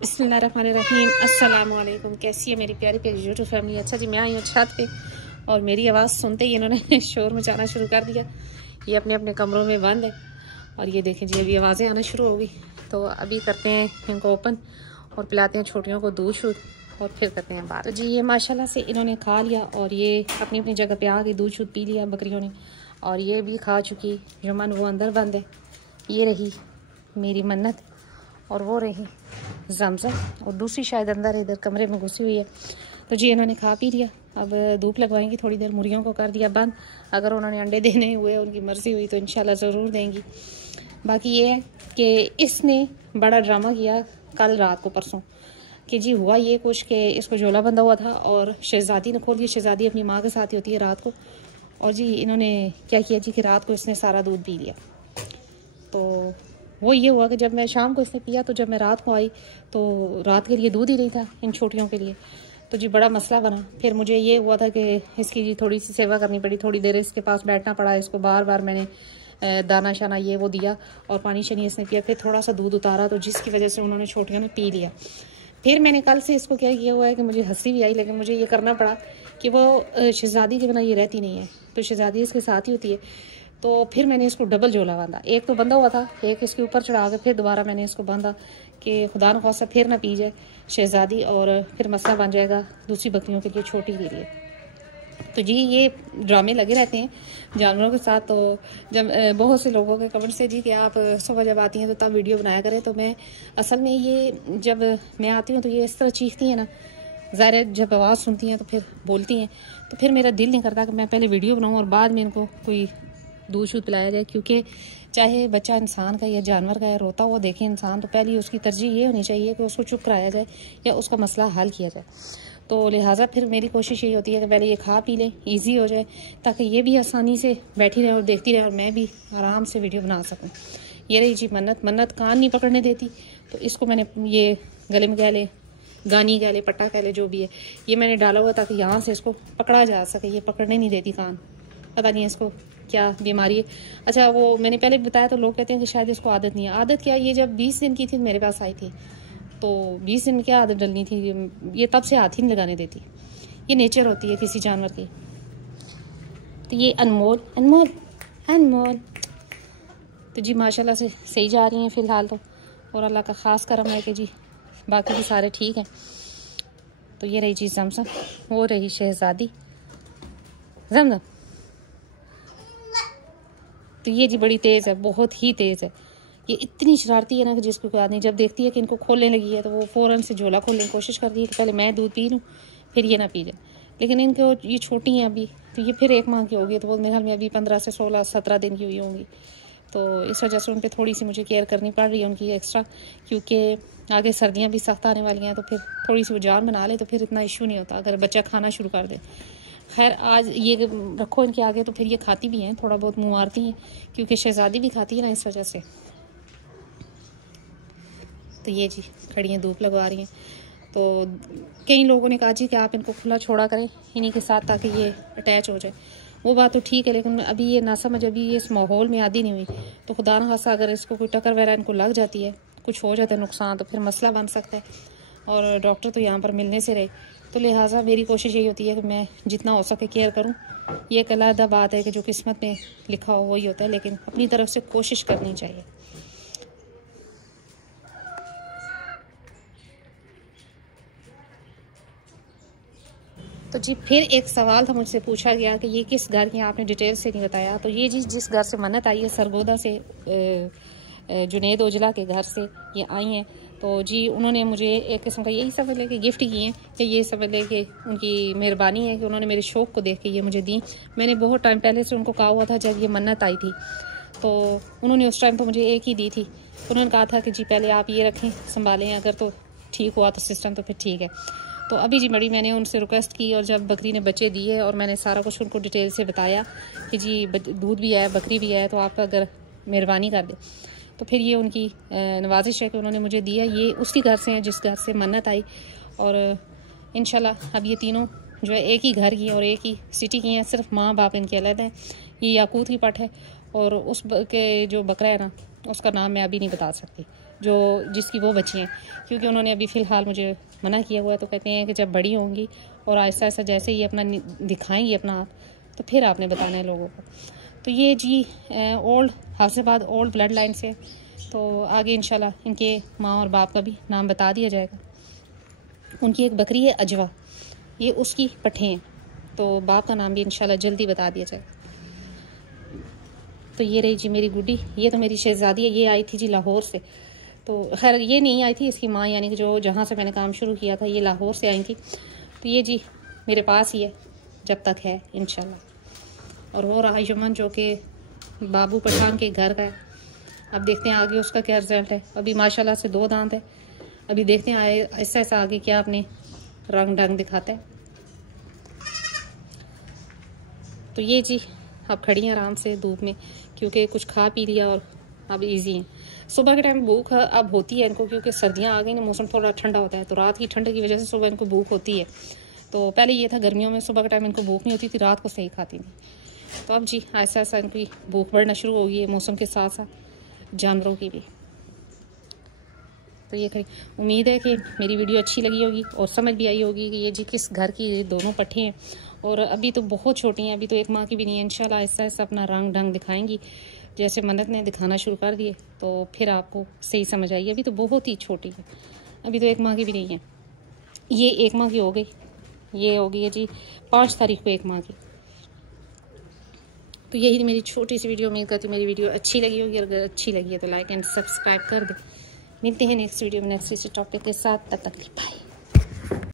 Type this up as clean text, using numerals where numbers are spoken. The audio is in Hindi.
बिस्मिल्लाहिर्रहमानिर्रहीम। अस्सलाम वालेकुम। कैसी है मेरी प्यारी प्यारी यूट्यूब फैमिली। अच्छा जी, मैं आई हूँ छत पे और मेरी आवाज़ सुनते ही इन्होंने शोर मचाना शुरू कर दिया। ये अपने अपने कमरों में बंद है और ये देखें जी अभी आवाज़ें आना शुरू हो गई। तो अभी करते हैं इनको ओपन और पिलाते हैं छोटियों को दूध शूध और फिर करते हैं बात। तो जी ये माशाल्लाह से इन्होंने खा लिया और ये अपनी अपनी जगह पे आ गई, दूध शूध पी लिया बकरियों ने और ये भी खा चुकी। यमन वो अंदर बंद है, ये रही मेरी मन्नत और वो रही जमजम और दूसरी शायद अंदर इधर कमरे में घुसी हुई है। तो जी इन्होंने खा पी लिया। अब धूप लगवाएंगी थोड़ी देर, मुर्गियों को कर दिया बंद। अगर उन्होंने अंडे देने हुए उनकी मर्ज़ी हुई तो इंशाल्लाह ज़रूर देंगी। बाकी ये है कि इसने बड़ा ड्रामा किया कल रात को, परसों कि जी हुआ ये कुछ कि इसको झोला बंधा हुआ था और शहज़ादी ने खोल दिया। शहज़ादी अपनी माँ के साथ ही होती है रात को। और जी इन्होंने क्या किया जी कि रात को इसने सारा दूध पी लिया। तो वो ये हुआ कि जब मैं शाम को इसने पिया तो जब मैं रात को आई तो रात के लिए दूध ही नहीं था इन छोटियों के लिए। तो जी बड़ा मसला बना। फिर मुझे ये हुआ था कि इसकी जी थोड़ी सी सेवा करनी पड़ी, थोड़ी देर इसके पास बैठना पड़ा। इसको बार बार मैंने दाना शाना ये वो दिया और पानी शनी इसने पिया। फिर थोड़ा सा दूध उतारा तो जिसकी वजह से उन्होंने छोटियों ने पी लिया। फिर मैंने कल से इसको क्या किया हुआ है कि मुझे हंसी भी आई लेकिन मुझे ये करना पड़ा कि वो शहज़ादी के बिना ये रहती नहीं है, तो शहज़ादी इसके साथ ही होती है। तो फिर मैंने इसको डबल झोला बांधा, एक तो बंधा हुआ था, एक इसके ऊपर चढ़ा के फिर दोबारा मैंने इसको बांधा कि खुदा न खासा फिर ना पी जाए शहज़ादी और फिर मसला बन जाएगा दूसरी बकरियों के लिए, छोटी के लिए। तो जी ये ड्रामे लगे रहते हैं जानवरों के साथ। तो जब बहुत से लोगों के कमेंट से जी कि आप सुबह जब आती हैं तो तब वीडियो बनाया करें, तो मैं असल में ये जब मैं आती हूँ तो ये इस तरह चीखती हैं ना, ज़ाहिर है जब आवाज़ सुनती हैं तो फिर बोलती हैं, तो फिर मेरा दिल नहीं करता कि मैं पहले वीडियो बनाऊँ और बाद में इनको कोई दूध शूध पिलाया जाए। क्योंकि चाहे बच्चा इंसान का या जानवर का है, रोता हुआ देखे इंसान तो पहले उसकी तरजीह ये होनी चाहिए कि उसको चुप कराया जाए या उसका मसला हल किया जाए। तो लिहाजा फिर मेरी कोशिश यही होती है कि पहले ये खा पी लें, ईजी हो जाए, ताकि ये भी आसानी से बैठी रहे और देखती रहे और मैं भी आराम से वीडियो बना सकूँ। ये रही जी मन्नत कान नहीं पकड़ने देती, तो इसको मैंने ये गले में कह ले, गानी कह ले, पट्टा कह ले, जो भी है ये मैंने डाला हुआ ताकि यहाँ से इसको पकड़ा जा सके। ये पकड़ने नहीं देती कान, पता नहीं इसको क्या बीमारी है। अच्छा वो मैंने पहले बताया तो लोग कहते हैं कि शायद इसको आदत नहीं है। आदत क्या, ये जब 20 दिन की थी मेरे पास आई थी तो 20 दिन में क्या आदत डलनी थी, ये तब से हाथ ही नहीं लगाने देती। ये नेचर होती है किसी जानवर की। तो ये अनमोल अनमोल अनमोल तो जी माशाल्लाह से सही जा रही हैं फ़िलहाल तो, और अल्लाह का ख़ास करम है कि जी बाकी भी सारे ठीक हैं। तो ये रही जी जमजम, वो रही शहज़ादी जमजम। तो ये जी बड़ी तेज़ है, बहुत ही तेज़ है। ये इतनी शरारती है ना कि जिसको कोई नहीं, जब देखती है कि इनको खोलने लगी है तो वो फ़ौरन से झोला खोलने की कोशिश करती है कि पहले मैं दूध पी लूँ फिर ये ना पी जाए। लेकिन इनको ये छोटी हैं अभी, तो ये फिर 1 माह की होगी तो वो मेरे ख्याल में अभी 15 से 16 17 दिन की हुई होंगी। तो इस वजह से उन पर थोड़ी सी मुझे केयर करनी पड़ रही है उनकी एक्स्ट्रा, क्योंकि आगे सर्दियाँ भी सख्त आने वाली हैं। तो फिर थोड़ी सी वो जान बना ले तो फिर इतना इशू नहीं होता अगर बच्चा खाना शुरू कर दे। खैर आज ये रखो इनके आगे तो फिर ये खाती भी हैं, थोड़ा बहुत मुँह मारती हैं क्योंकि शहज़ादी भी खाती है ना, इस वजह से। तो ये जी खड़ी हैं, धूप लगवा रही हैं। तो कई लोगों ने कहा जी कि आप इनको खुला छोड़ा करें इन्हीं के साथ ताकि ये अटैच हो जाए। वो बात तो ठीक है लेकिन अभी ये ना समझ, अभी ये इस माहौल में आदी नहीं हुई तो खुदा न खासा अगर इसको कोई टक्कर वगैरह इनको लग जाती है, कुछ हो जाता है नुकसान, तो फिर मसला बन सकता है। और डॉक्टर तो यहाँ पर मिलने से रहे, तो लिहाजा मेरी कोशिश यही होती है कि मैं जितना हो सके केयर करूँ। ये एक अलग बात है कि जो किस्मत में लिखा हो वही होता है, लेकिन अपनी तरफ से कोशिश करनी चाहिए। तो जी फिर एक सवाल था मुझसे पूछा गया कि ये किस घर की, आपने डिटेल से नहीं बताया। तो ये जी जिस घर से मन्नत आई है सरगोदा से, जुनेद ओजला के घर से ये आई हैं। तो जी उन्होंने मुझे एक किस्म का यही समझ लेके गिफ्ट किए हैं कि ये समझ ले कि उनकी मेहरबानी है कि उन्होंने मेरे शौक़ को देख के ये मुझे दी। मैंने बहुत टाइम पहले से उनको कहा हुआ था जब ये मन्नत आई थी, तो उन्होंने उस टाइम तो मुझे एक ही दी थी। उन्होंने कहा था कि जी पहले आप ये रखें, संभालें, अगर तो ठीक हुआ तो सिस्टम तो फिर ठीक है। तो अभी जी बड़ी मैंने उनसे रिक्वेस्ट की और जब बकरी ने बच्चे दिए और मैंने सारा कुछ उनको डिटेल से बताया कि जी दूध भी है, बकरी भी है, तो आप अगर मेहरबानी कर दें, तो फिर ये उनकी नवाजिश है कि उन्होंने मुझे दिया। ये उसी घर से हैं जिस घर से मन्नत आई और इंशाल्लाह अब ये तीनों जो है एक ही घर की और एक ही सिटी की हैं, सिर्फ माँ बाप इनके अलग हैं। ये याकूत की पट है और उस के जो बकरा है ना उसका नाम मैं अभी नहीं बता सकती, जो जिसकी वो बच्ची हैं, क्योंकि उन्होंने अभी फ़िलहाल मुझे मना किया हुआ है। तो कहते हैं कि जब बड़ी होंगी और ऐसा ऐसा जैसे ही अपना दिखाएंगी अपना आप, तो फिर आपने बताना है लोगों को। तो ये जी old Hafizabad old blood line से, तो आगे इंशाल्लाह इनके माँ और बाप का भी नाम बता दिया जाएगा। उनकी एक बकरी है अजवा, ये उसकी पट्ठे हैं, तो बाप का नाम भी इंशाल्लाह जल्दी बता दिया जाएगा। तो ये रही जी मेरी गुड्डी, ये तो मेरी शहज़ादी है। ये आई थी जी लाहौर से, तो खैर ये नहीं आई थी, इसकी माँ यानी कि जो जहाँ से मैंने काम शुरू किया था, ये लाहौर से आई थी। तो ये जी मेरे पास ही है जब तक है इंशाल्लाह। और वो रहा यमन जो कि बाबू पठान के घर का है। अब देखते हैं आगे उसका क्या रिज़ल्ट है। अभी माशाल्लाह से 2 दांत है। अभी देखते हैं ऐसा ऐसा आगे क्या अपने रंग ढंग दिखाता है। तो ये जी अब खड़ी हैं आराम से धूप में, क्योंकि कुछ खा पी लिया और अब इजी हैं। सुबह के टाइम भूख अब होती है इनको, क्योंकि सर्दियाँ आ गई ना, मौसम थोड़ा ठंडा होता है, तो रात की ठंड की वजह से सुबह इनको भूख होती है। तो पहले ये था गर्मियों में सुबह के टाइम इनको भूख नहीं होती थी, रात को सही खाती थी। तो अब जी ऐसा ऐसा इनकी भूख बढ़ना शुरू हो गई है, मौसम के साथ साथ जानवरों की भी। तो ये खड़ी, उम्मीद है कि मेरी वीडियो अच्छी लगी होगी और समझ भी आई होगी कि ये जी किस घर की दोनों पट्ठे हैं। और अभी तो बहुत छोटी हैं, अभी तो 1 माह की भी नहीं है। इंशाल्लाह ऐसा ऐसा अपना रंग ढंग दिखाएंगी, जैसे मन्नत ने दिखाना शुरू कर दिए तो फिर आपको सही समझ आएगी। अभी तो बहुत ही छोटी है, अभी तो 1 माह की भी नहीं है। ये 1 माह की हो गई, ये हो गई है जी 5 तारीख को 1 माह की। तो यही मेरी छोटी सी वीडियो। उम्मीद करती हूँ मेरी वीडियो अच्छी लगी होगी, अगर अच्छी लगी है तो लाइक एंड सब्सक्राइब कर दे। मिलते हैं नेक्स्ट वीडियो में नेक्स्ट टॉपिक के साथ, तब तक बाय।